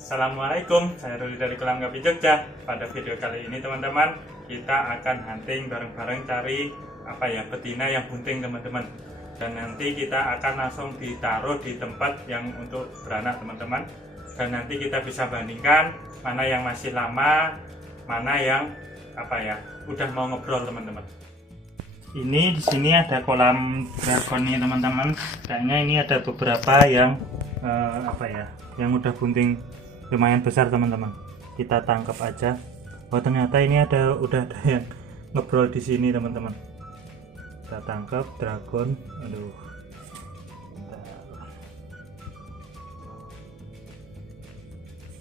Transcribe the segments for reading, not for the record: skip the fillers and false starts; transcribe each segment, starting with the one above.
Assalamualaikum, saya Ruli dari Kolam Gapi Jogja. Pada video kali ini teman-teman, kita akan hunting bareng-bareng cari betina yang bunting teman-teman. Dan nanti kita akan langsung ditaruh di tempat yang untuk beranak teman-teman. Dan nanti kita bisa bandingkan mana yang masih lama, mana yang udah mau ngobrol teman-teman. Ini di sini ada kolam dragon nih teman-teman. Kayaknya ini ada beberapa yang yang udah bunting lumayan besar teman-teman. Kita tangkap aja. Oh ternyata ini udah ada yang ngobrol di sini teman-teman. Kita tangkap dragon. Aduh.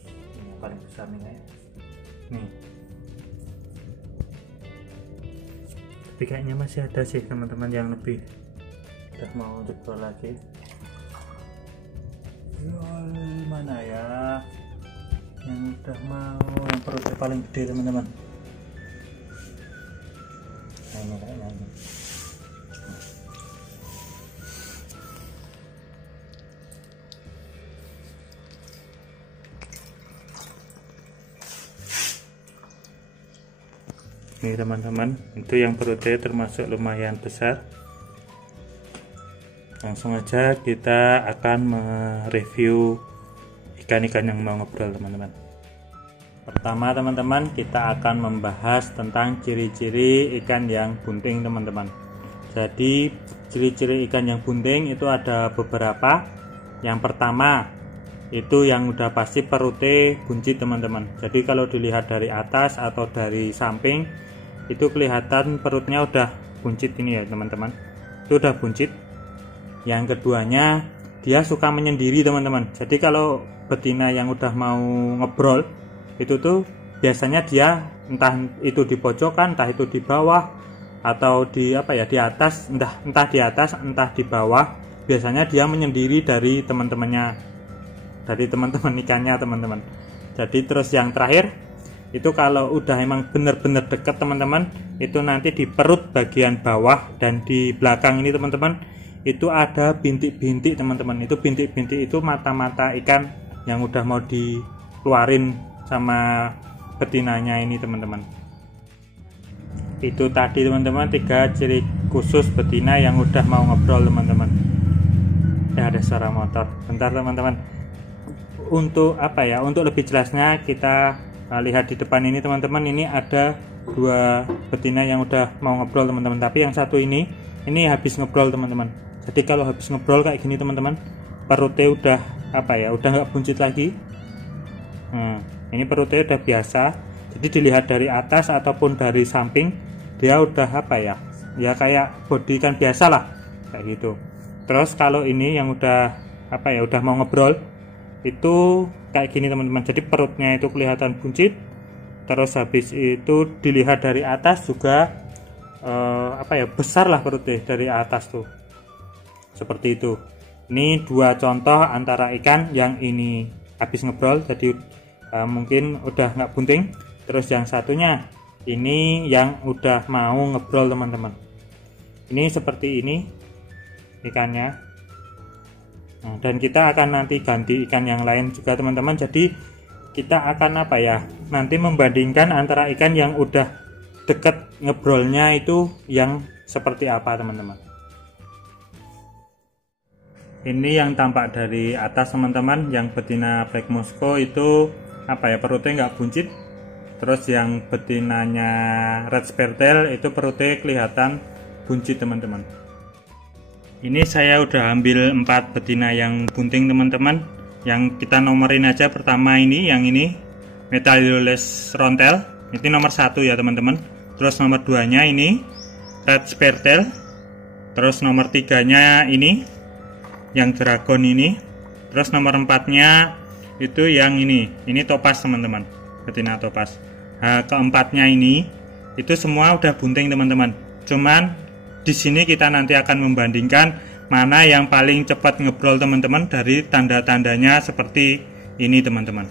Ini paling besar nih kayak. Nih. Tapi kayaknya masih ada sih teman-teman yang lebih udah mau ngobrol lagi. Mana ya yang udah mau, yang perutnya paling gede teman-teman. Nah, ini kayaknya ini. Ini teman-teman, itu yang perutnya termasuk lumayan besar. Langsung aja kita akan mereview ikan-ikan yang mau ngobrol teman-teman. Pertama teman-teman, kita akan membahas tentang ciri-ciri ikan yang bunting teman-teman. Jadi ciri-ciri ikan yang bunting itu ada beberapa. Yang pertama itu yang udah pasti perutnya buncit teman-teman. Jadi kalau dilihat dari atas atau dari samping itu kelihatan perutnya udah buncit ini ya teman-teman. Itu udah buncit. Yang keduanya, dia suka menyendiri teman-teman. Jadi kalau betina yang udah mau ngebrol itu tuh biasanya dia entah itu di pojokan, entah itu di bawah, atau di di atas, entah di atas, entah di bawah. Biasanya dia menyendiri dari teman-temannya, dari teman-teman ikannya teman-teman. Jadi terus yang terakhir itu kalau udah emang bener-bener deket teman-teman, itu nanti di perut bagian bawah dan di belakang ini teman-teman itu ada bintik-bintik teman-teman. Itu bintik-bintik itu mata-mata ikan yang udah mau dikeluarin sama betinanya ini teman-teman. Itu tadi teman-teman 3 ciri khusus betina yang udah mau ngobrol teman-teman. Ada suara motor. Bentar teman-teman. Untuk untuk lebih jelasnya kita lihat di depan ini teman-teman. Ini ada 2 betina yang udah mau ngobrol teman-teman. Tapi yang satu ini habis ngobrol teman-teman. Jadi kalau habis ngobrol kayak gini teman-teman, perutnya udah udah nggak buncit lagi. Nah, ini perutnya udah biasa. Jadi dilihat dari atas ataupun dari samping, dia udah ya kayak body ikan biasa lah kayak gitu. Terus kalau ini yang udah udah mau ngobrol, itu kayak gini teman-teman. Jadi perutnya itu kelihatan buncit. Terus habis itu dilihat dari atas juga besar lah perutnya dari atas tuh. Seperti itu. Ini 2 contoh antara ikan yang ini habis ngebrol, jadi mungkin udah nggak bunting. Terus yang satunya ini yang udah mau ngebrol teman-teman. Ini seperti ini ikannya. Nah, dan kita akan nanti ganti ikan yang lain juga teman-teman. Jadi kita akan nanti membandingkan antara ikan yang udah deket ngebrolnya itu yang seperti apa teman-teman. Ini yang tampak dari atas teman-teman, yang betina Black Moscow itu perutnya nggak buncit. Terus yang betinanya Red Spertel itu perutnya kelihatan buncit teman-teman. Ini saya udah ambil 4 betina yang bunting teman-teman. Yang kita nomorin aja, pertama yang ini Metal Yellowless Rontel, ini nomor 1 ya teman-teman. Terus nomor 2 nya ini Red Spertel. Terus nomor 3 nya ini yang dragon ini. Terus nomor 4 nya itu yang ini topaz teman-teman, betina topaz. Nah, keempatnya ini itu semua udah bunting teman-teman. Cuman di sini kita nanti akan membandingkan mana yang paling cepat ngebrol teman-teman dari tanda-tandanya seperti ini teman-teman.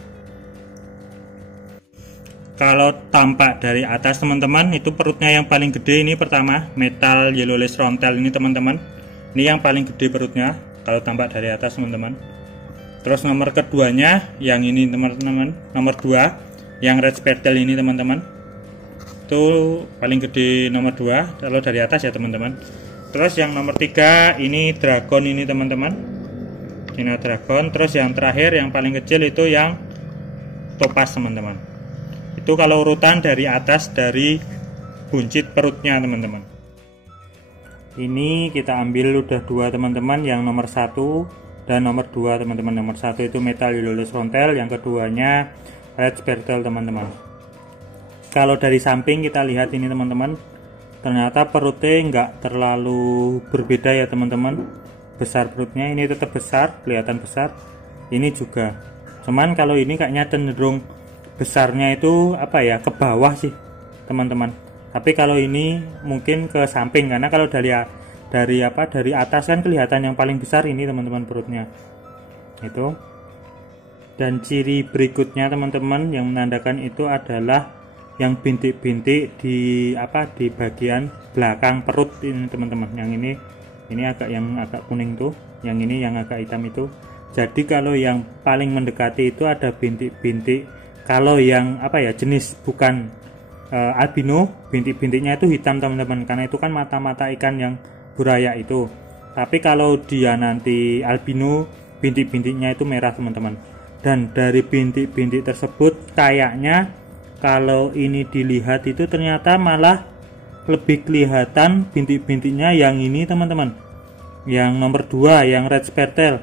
Kalau tampak dari atas teman-teman, itu perutnya yang paling gede ini pertama Metal Yellowless Rontel ini teman-teman. Ini yang paling gede perutnya kalau tampak dari atas teman-teman. Terus nomor keduanya yang ini teman-teman, nomor 2 yang red spectacle ini teman-teman, itu paling gede nomor 2 kalau dari atas ya teman-teman. Terus yang nomor 3 ini dragon ini teman-teman, China dragon. Terus yang terakhir yang paling kecil itu yang topaz teman-teman. Itu kalau urutan dari atas dari buncit perutnya teman-teman. Ini kita ambil udah 2 teman-teman, yang nomor 1 dan nomor 2 teman-teman. Nomor 1 itu metal Hyloles frontal, yang keduanya red spectacle teman-teman. Kalau dari samping kita lihat ini teman-teman, ternyata perutnya nggak terlalu berbeda ya teman-teman. Besar perutnya, ini tetap besar, kelihatan besar. Ini juga, cuman kalau ini kayaknya cenderung besarnya itu apa ya, ke bawah sih teman-teman. Tapi kalau ini mungkin ke samping, karena kalau dari atas kan kelihatan yang paling besar ini teman-teman perutnya. Itu. Dan ciri berikutnya teman-teman yang menandakan itu adalah yang bintik-bintik di bagian belakang perut ini teman-teman. Yang ini agak kuning tuh, yang ini yang agak hitam itu. Jadi kalau yang paling mendekati itu ada bintik-bintik. Kalau yang jenis bukan albino, bintik-bintiknya itu hitam teman-teman, karena itu kan mata-mata ikan yang buraya itu. Tapi kalau dia nanti albino, bintik-bintiknya itu merah teman-teman. Dan dari bintik-bintik tersebut kayaknya kalau ini dilihat itu ternyata malah lebih kelihatan bintik-bintiknya yang ini teman-teman, yang nomor 2 yang red spectacle.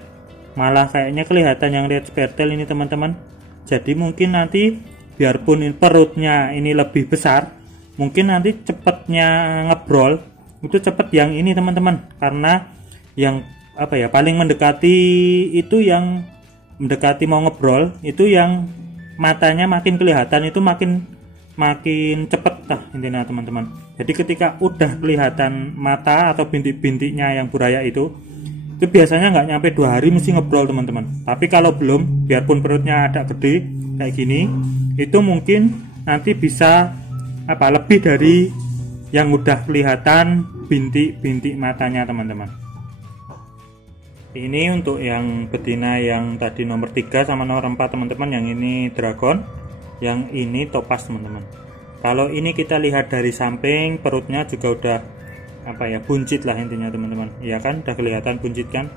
Malah kayaknya kelihatan yang red spectacle ini teman-teman. Jadi mungkin nanti biarpun perutnya ini lebih besar, mungkin nanti cepatnya ngebrol itu cepet yang ini teman-teman, karena yang paling mendekati itu, yang mendekati mau ngebrol itu yang matanya makin kelihatan itu makin cepet intinya teman-teman. Jadi ketika udah kelihatan mata atau bintik-bintiknya yang buraya itu biasanya nggak nyampe 2 hari mesti ngebrol teman-teman. Tapi kalau belum, biarpun perutnya ada gede kayak gini, itu mungkin nanti bisa lebih dari yang udah kelihatan bintik-bintik matanya teman-teman. Ini untuk yang betina yang tadi nomor 3 sama nomor 4 teman-teman. Yang ini dragon, yang ini topaz teman-teman. Kalau ini kita lihat dari samping, perutnya juga udah buncit lah intinya teman-teman. Ya kan, udah kelihatan buncit kan.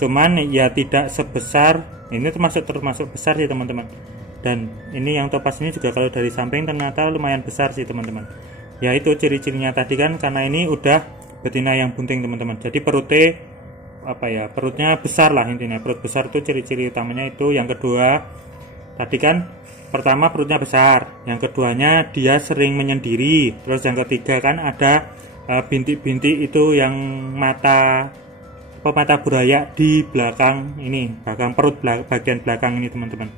Cuman ya tidak sebesar ini, termasuk besar sih teman-teman. Dan ini yang topaz ini juga kalau dari samping ternyata lumayan besar sih teman-teman. Ya itu ciri-cirinya tadi kan, karena ini udah betina yang bunting teman-teman. Jadi perutnya besar lah intinya. Perut besar itu ciri-ciri utamanya itu. Yang kedua tadi kan, pertama perutnya besar, yang keduanya dia sering menyendiri, terus yang ketiga kan ada bintik-bintik itu yang mata buraya di belakang ini, belakang perut, bagian belakang ini teman-teman.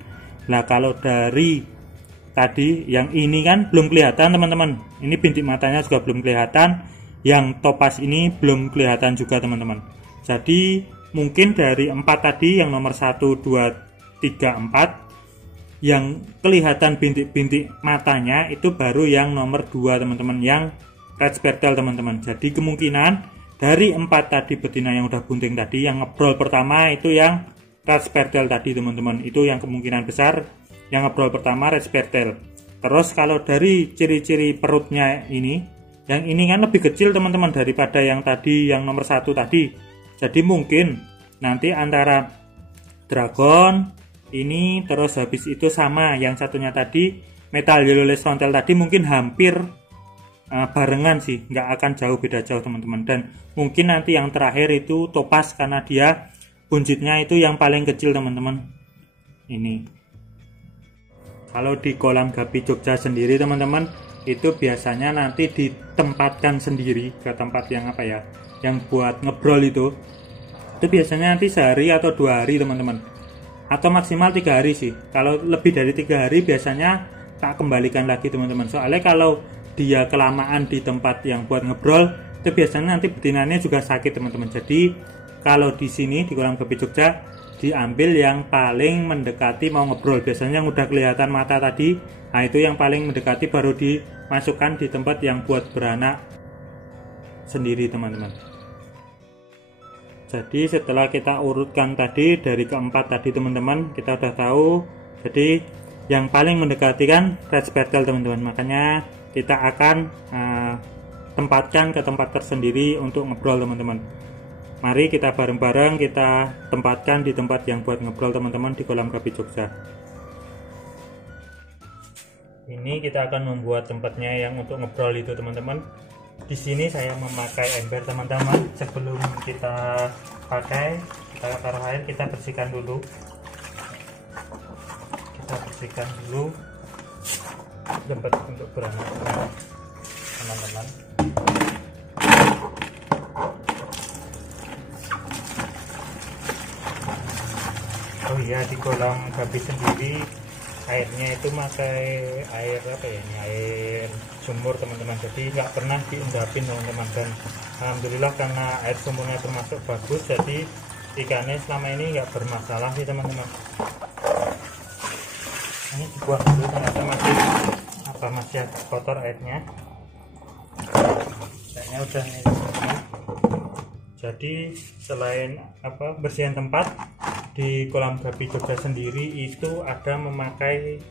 Nah kalau dari tadi yang ini kan belum kelihatan teman-teman, ini bintik matanya juga belum kelihatan, yang topaz ini belum kelihatan juga teman-teman. Jadi mungkin dari 4 tadi, yang nomor 1, 2, 3, 4 yang kelihatan bintik-bintik matanya itu baru yang nomor 2 teman-teman, yang red spectacle teman-teman. Jadi kemungkinan dari 4 tadi betina yang udah bunting tadi, yang ngebrol pertama itu yang red spectacle tadi teman-teman. Itu yang kemungkinan besar yang ngebrol pertama red spectacle. Terus kalau dari ciri-ciri perutnya ini, yang ini kan lebih kecil teman-teman daripada yang tadi yang nomor 1 tadi. Jadi mungkin nanti antara dragon ini terus habis itu sama yang satunya tadi metal Hyloles frontal tadi mungkin hampir barengan sih, nggak akan beda jauh teman-teman. Dan mungkin nanti yang terakhir itu topaz, karena dia buncitnya itu yang paling kecil teman-teman. Ini kalau di kolam Gapi Jogja sendiri teman-teman, itu biasanya nanti ditempatkan sendiri ke tempat yang yang buat ngebrol itu biasanya nanti sehari atau 2 hari teman-teman, atau maksimal 3 hari sih. Kalau lebih dari 3 hari biasanya tak kembalikan lagi teman-teman. Soalnya kalau dia kelamaan di tempat yang buat ngebrol itu biasanya nanti betinanya juga sakit teman-teman. Jadi kalau di sini di kolam Gapi Jogja diambil yang paling mendekati mau ngebrol. Biasanya yang udah kelihatan mata tadi, nah itu yang paling mendekati baru dimasukkan di tempat yang buat beranak sendiri teman-teman. Jadi setelah kita urutkan tadi dari keempat tadi teman-teman, kita udah tahu. Jadi yang paling mendekati kan red speckled teman-teman, makanya kita akan tempatkan ke tempat tersendiri untuk ngobrol teman-teman. Mari kita bareng-bareng kita tempatkan di tempat yang buat ngobrol teman-teman di kolam Gapi Jogja. Ini kita akan membuat tempatnya yang untuk ngobrol itu teman-teman. Di sini saya memakai ember teman-teman. Sebelum kita pakai, kita taruh air, kita bersihkan dulu. Kita bersihkan dulu tempat untuk beranak teman-teman. Oh iya, di kolam Gapi sendiri airnya itu pakai air apa ya, ini air sumur teman-teman, jadi nggak pernah diendapin teman-teman. Dan alhamdulillah karena air sumurnya termasuk bagus, jadi ikannya selama ini nggak bermasalah sih teman-teman. Ini dibuang dulu ternyata masih kotor airnya. Kayaknya udah nih teman-teman. Jadi selain bersihan tempat, di kolam Gapi Jogja sendiri itu ada memakai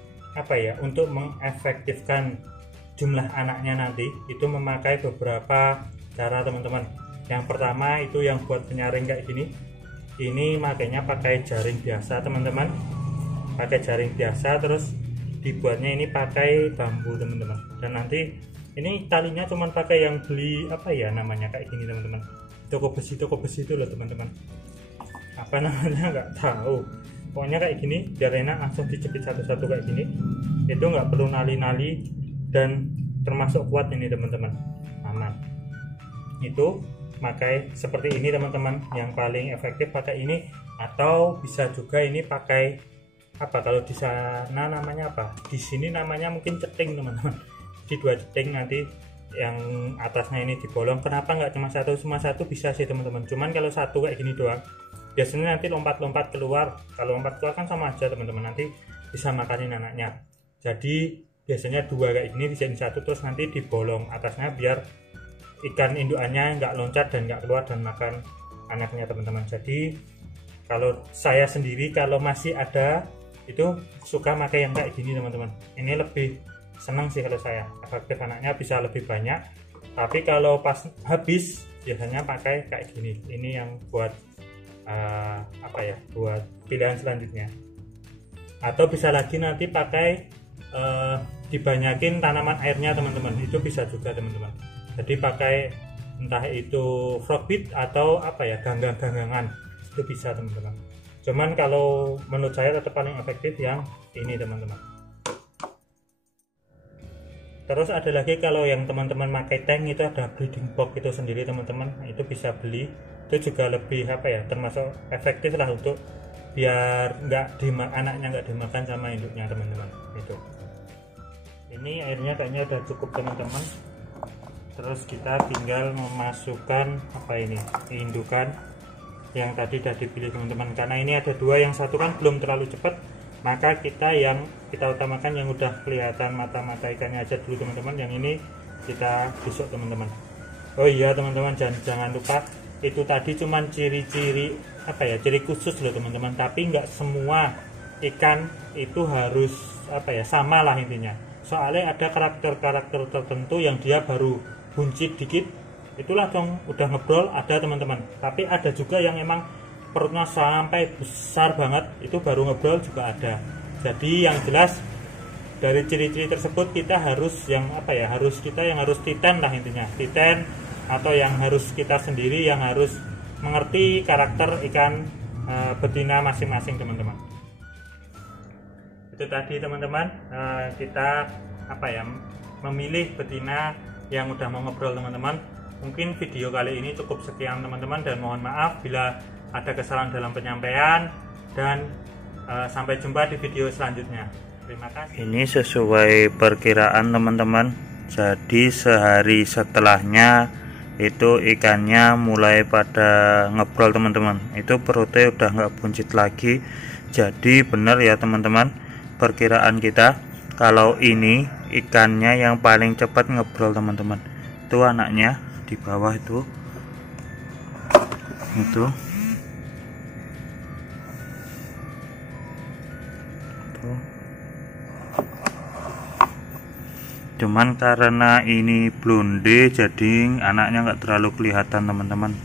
untuk mengefektifkan jumlah anaknya nanti, itu memakai beberapa cara teman-teman. Yang pertama itu yang buat penyaring kayak gini, ini makanya pakai jaring biasa teman-teman, pakai jaring biasa, terus dibuatnya ini pakai bambu teman-teman. Dan nanti ini talinya cuman pakai yang beli namanya kayak gini teman-teman, toko besi itu loh teman-teman, apa namanya nggak tahu, pokoknya kayak gini biar enak, langsung dijepit satu-satu kayak gini, itu nggak perlu nali-nali dan termasuk kuat ini teman-teman, aman. Itu pakai seperti ini teman-teman, yang paling efektif pakai ini, atau bisa juga ini pakai kalau di sana namanya di sini namanya mungkin ceting teman-teman, di 2 ceting nanti yang atasnya ini dibolong. Kenapa nggak cuma satu bisa sih teman-teman, cuman kalau satu kayak gini doang biasanya nanti lompat-lompat keluar. Kalau lompat keluar kan sama aja teman-teman, nanti bisa makanin anaknya. Jadi biasanya 2 kayak gini dijadiin 1, terus nanti dibolong atasnya biar ikan indukannya nggak loncat dan nggak keluar dan makan anaknya teman-teman. Jadi kalau saya sendiri kalau masih ada itu suka pakai yang kayak gini teman-teman, ini lebih senang sih kalau saya, efektif anaknya bisa lebih banyak. Tapi kalau pas habis biasanya pakai kayak gini, ini yang buat buat pilihan selanjutnya. Atau bisa lagi nanti pakai dibanyakin tanaman airnya teman-teman, itu bisa juga teman-teman. Jadi pakai entah itu frogbit atau ganggang-ganggangan, itu bisa teman-teman. Cuman kalau menurut saya tetap paling efektif yang ini teman-teman. Terus ada lagi kalau yang teman-teman pakai tank itu ada breeding box itu sendiri teman-teman, itu bisa beli, itu juga lebih termasuk efektif lah untuk biar anaknya nggak dimakan sama induknya teman-teman. Itu ini airnya kayaknya udah cukup teman-teman. Terus kita tinggal memasukkan indukan yang tadi udah dipilih teman-teman, karena ini ada 2, yang satu kan belum terlalu cepat, maka kita utamakan yang udah kelihatan mata-mata ikannya aja dulu teman-teman. Yang ini kita besok teman-teman. Oh iya teman-teman, jangan lupa itu tadi cuman ciri-ciri ciri khusus loh teman-teman, tapi nggak semua ikan itu harus sama lah intinya. Soalnya ada karakter-karakter tertentu yang dia baru buncit dikit itu langsung udah ngebrol, ada teman-teman. Tapi ada juga yang emang perutnya sampai besar banget, itu baru ngebrol juga ada. Jadi yang jelas dari ciri-ciri tersebut kita harus harus titen lah intinya, titen, atau yang harus kita sendiri yang harus mengerti karakter ikan betina masing-masing teman-teman. Itu tadi teman-teman, kita memilih betina yang udah mau ngobrol teman-teman. Mungkin video kali ini cukup sekian teman-teman, dan mohon maaf bila ada kesalahan dalam penyampaian, dan sampai jumpa di video selanjutnya. Terima kasih. Ini sesuai perkiraan teman-teman, jadi sehari setelahnya itu ikannya mulai pada ngebrol teman-teman, itu perutnya udah nggak buncit lagi. Jadi benar ya teman-teman perkiraan kita, kalau ini ikannya yang paling cepat ngebrol teman-teman. Itu anaknya di bawah itu Cuman karena ini blonde jadi anaknya nggak terlalu kelihatan teman-teman.